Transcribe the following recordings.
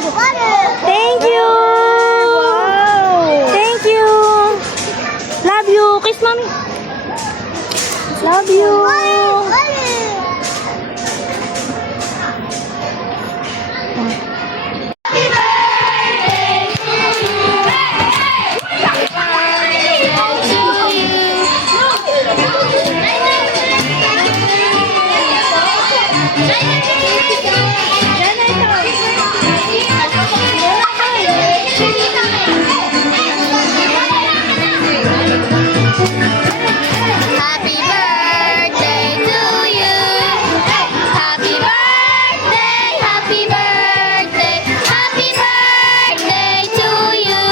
Thank you. Thank you. Love you. Kiss mommy. Love you. Happy birthday to you. Happy birthday, happy birthday, happy birthday to you.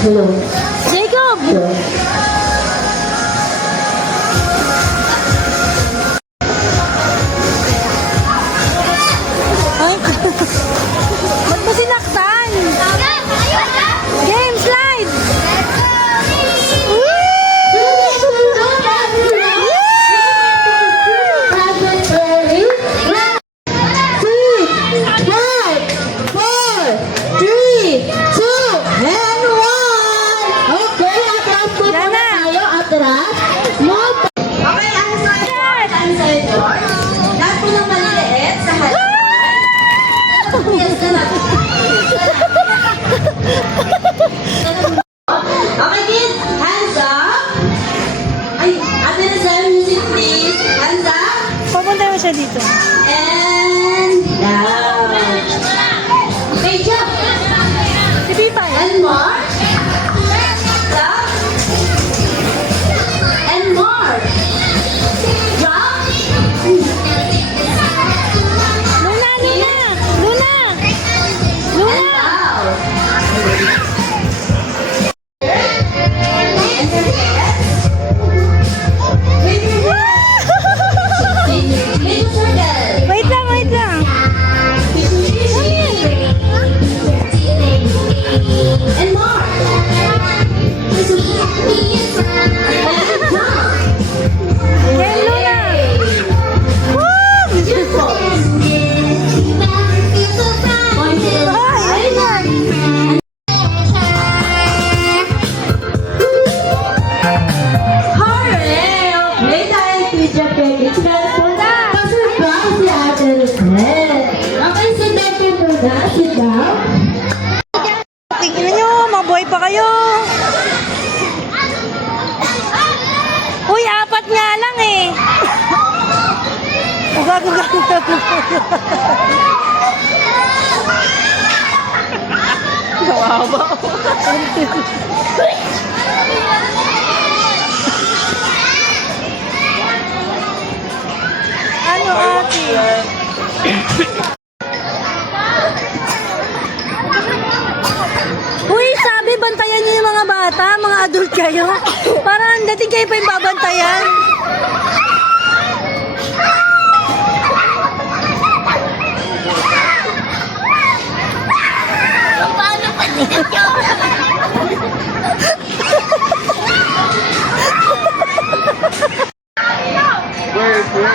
Hello. Jacob. Ay, ba't mo sinaktan? Game slide. Okay, kids, hands up. Ay, ate na sa music, please. Hands up. Papunta mo siya dito. And down. Okay, jump. Si Pipay. And more. Stop. And more. Drop. Luna, Luna. Luna. And Luna. down. And forget. Little circle. Wait lang, wait lang. And more. Yan, Luna. Woo! Beautiful. Ay, ayun yan. Hooray! Okay, dahil Teacher Peggy, pa-surprise si Ate Rosel. Okay, sit down po muna. Sit down. Tingnan nyo, mabuhay pa kayo. Uy, 4 nga lang eh. Ugag-ugag. Kawawa. Ano ate? Uy, sabi bantayan niyo yung mga bata, mga adult kayo. Parang dating kayo pa yung babantayan.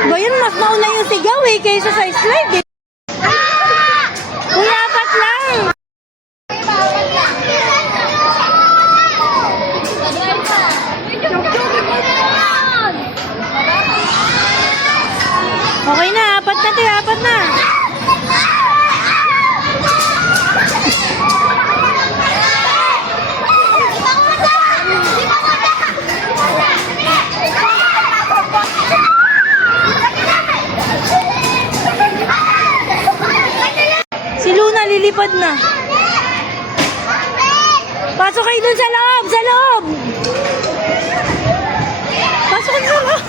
Ba yun, mas mauna yung sigaw eh, kaysa sa slide eh. Uy, 4 lang. Okay na, 4 na tayo, 4 na. lumipad na. Pasok kayo dun sa loob! Sa loob! Pasok kayo sa loob!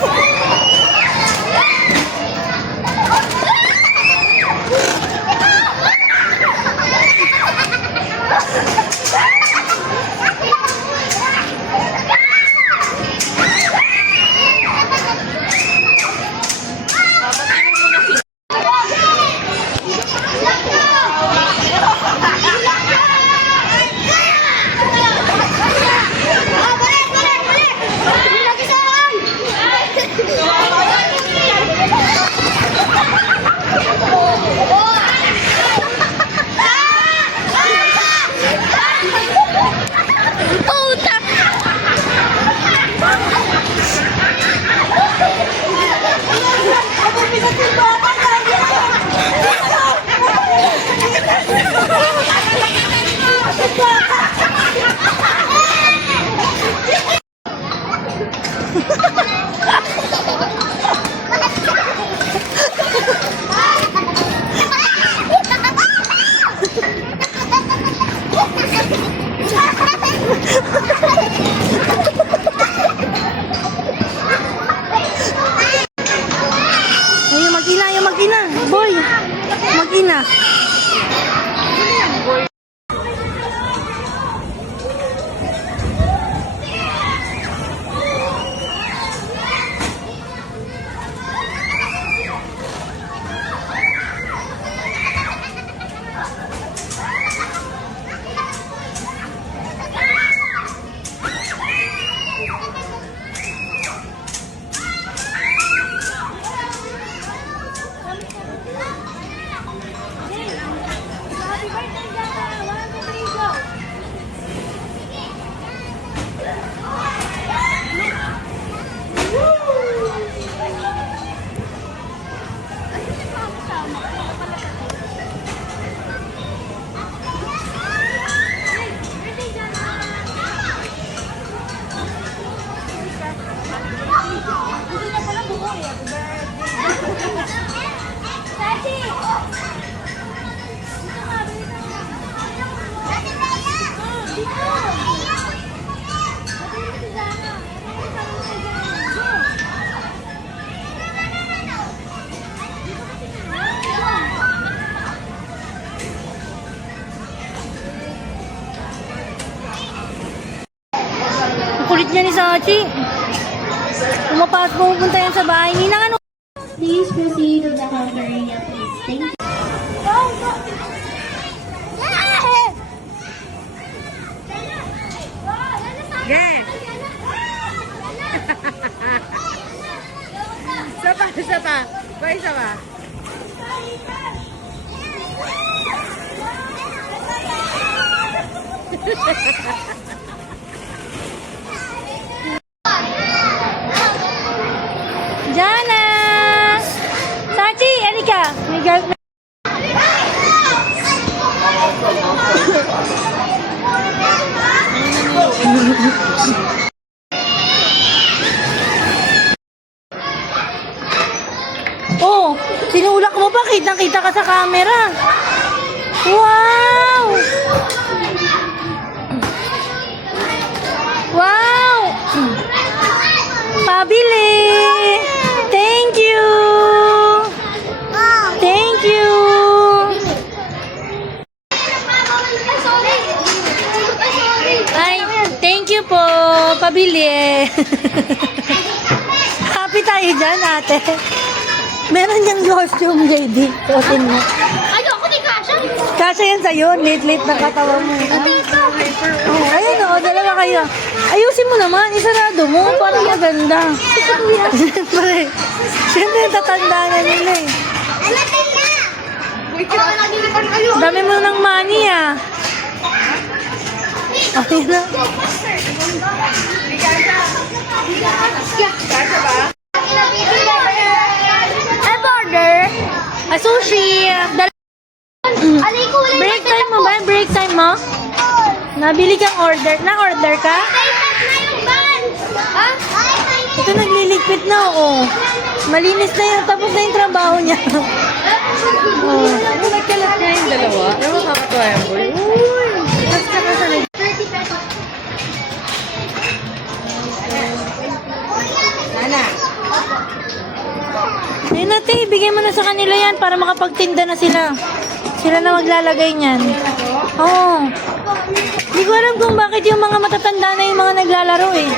Ayun, mag-ina. Boy, mag-ina. Kulit niya ni Sachi. Pumunta yan sa bahay. Ninang ano? Please proceed to the counter area, please. Thank you. Yeah. Isa pa. Isa pa. Jana! Sachi, halika. May girl. Oh, sinulak mo pa. Kitang-kita ka sa camera. Wow! Wow! Pabili! Thank you! Thank you! Ay, thank you po! Pabili! Happy tayo dyan, ate. Meron niyang costume, JD. Suotin mo. Ayoko ni Kasha. Kasha yan sa'yo. Late-late na katawa mo. Oh, ayun o, dalawa kayo. Ayusin mo naman, isarado mo para maganda. Siyempre, tatanda na nila eh. Dami mo ng money ah. Ayun na. I order. Ah, sushi. Break time mo ba? Break time mo? Nabili kang order. Na-order ka? Ito nagliligpit na, oo. Malinis na yung tapos na yung trabaho niya. Oh. Nagkalat niya yung dalawa. Ewan kakatuwa November. Uy! Tapos tsaka sa leg. 30 pesos. Sana. Ayun ate, ibigay mo na sa kanila yan para makapagtinda na sila. Sila na maglalagay niyan. Oo. Hindi ko alam kung bakit yung mga matatanda na yung mga naglalaro eh.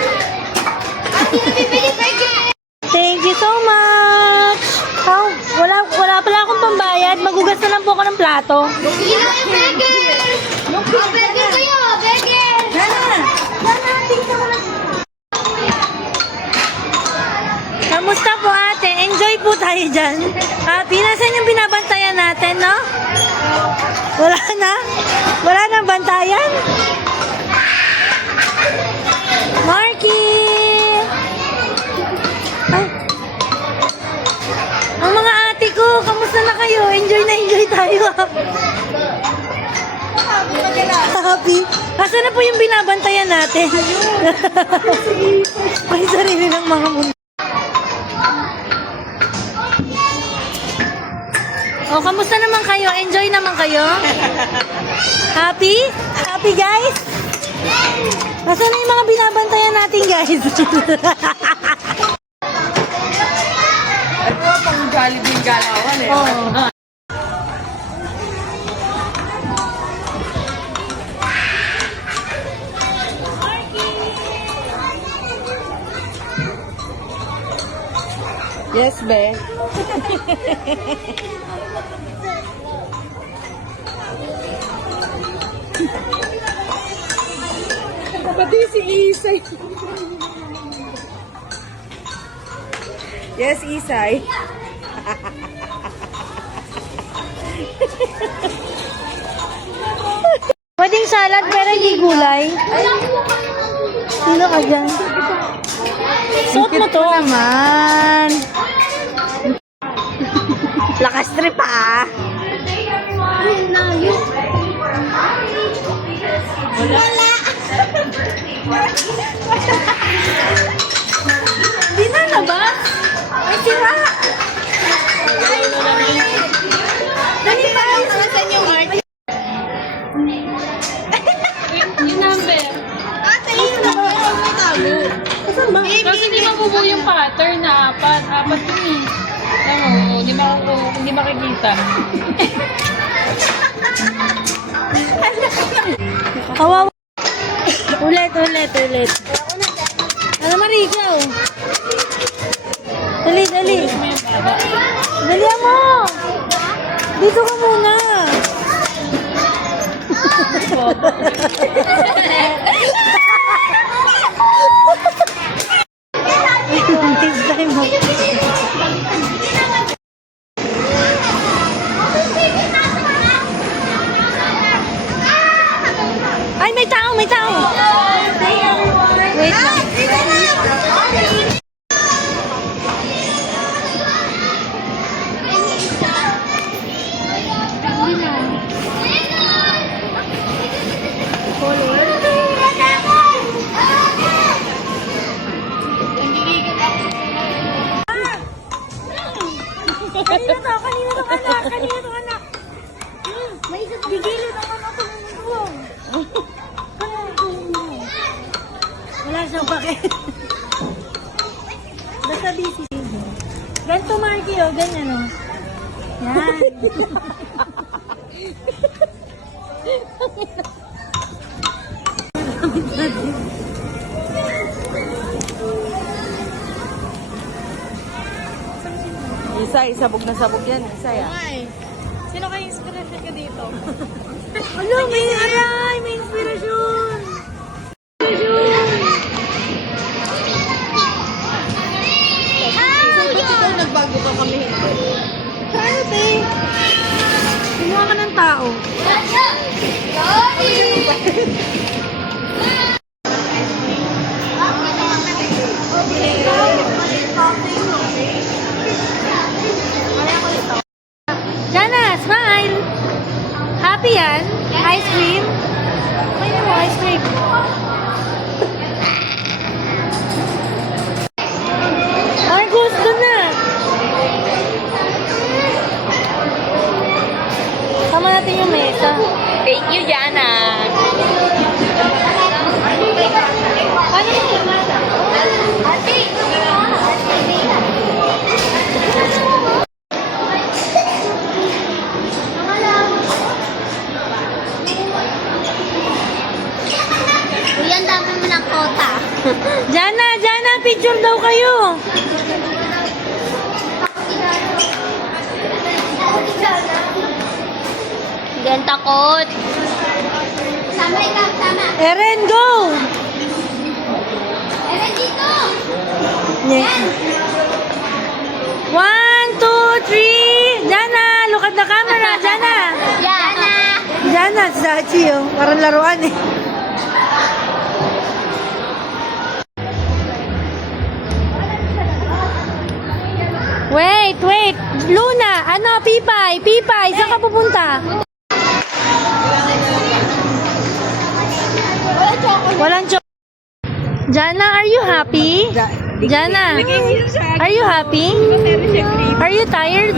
Thank you so much! Oh, wala pala akong pambayad. Magugas na lang po ako ng plato. Sige na yung burger! Burger kayo! Burger! Kamusta po ate? Enjoy po tayo dyan. Pinasan yung binabantayan natin, no? Wala na? Wala nang bantayan? Marky! Ay. Ang mga ate ko, kamusta na kayo? Enjoy na enjoy tayo. Happy. Asa na po yung binabantayan natin? May sarili ng mga mundo. Oh, kamusta naman kayo? Enjoy naman kayo? Happy? Happy guys? Asa na yung mga binabantayan natin guys? Ito, pang Jollibee galawan eh. Oh. Yes, be. Pati si Isay. Yes, Isay. Pwedeng salad pero hindi gulay. Sino ka dyan? Suot mo to. Naman. Lakas trip ah. Di na ba? Ay, sira. Dali ba? Saan yung art? Yung number. Ate, yun na ba? May tago. Saan ba? Kasi hindi mabubuo yung pattern na apat. Apat yun eh. Ano, hindi makikita. Kawawa. Ulit. Ano Marigaw? Dali. Dali mo. Dito ka muna. Next time mo. Ay, may tao. Wait lang. Kanina to anak. May gigilid naman ako ng tulong. Wala siyang bakit. Basta busy. Ganito Marky, oh. Ganyan, oh. Yan. Isay, sabog na sabog yan. Isay ah. Sino kayo inspiration ka dito? Ano, may inspirasyon. Nagbago ka kami. Ano, te? Kumuha ka ng tao. Jana, smile! Happy yan? Ice cream? May mo, ice cream. Argus, doon na! Tama natin yung mesa. Thank you, Jana. Uy, ang dami mo ng kota. Jana, picture daw kayo. Hindi ang takot. Sama ikaw, sama. Eren, go! Eren, dito. Yeah. 1, 2, 3. Jana, look at the camera. Jana. Yana. Jana, Sachi, oh. Parang laruan eh. Wait. Luna, ano, Pipay, saan ka pupunta? Walang chocolate. Jana, are you happy? Jana, are you happy? Are you tired?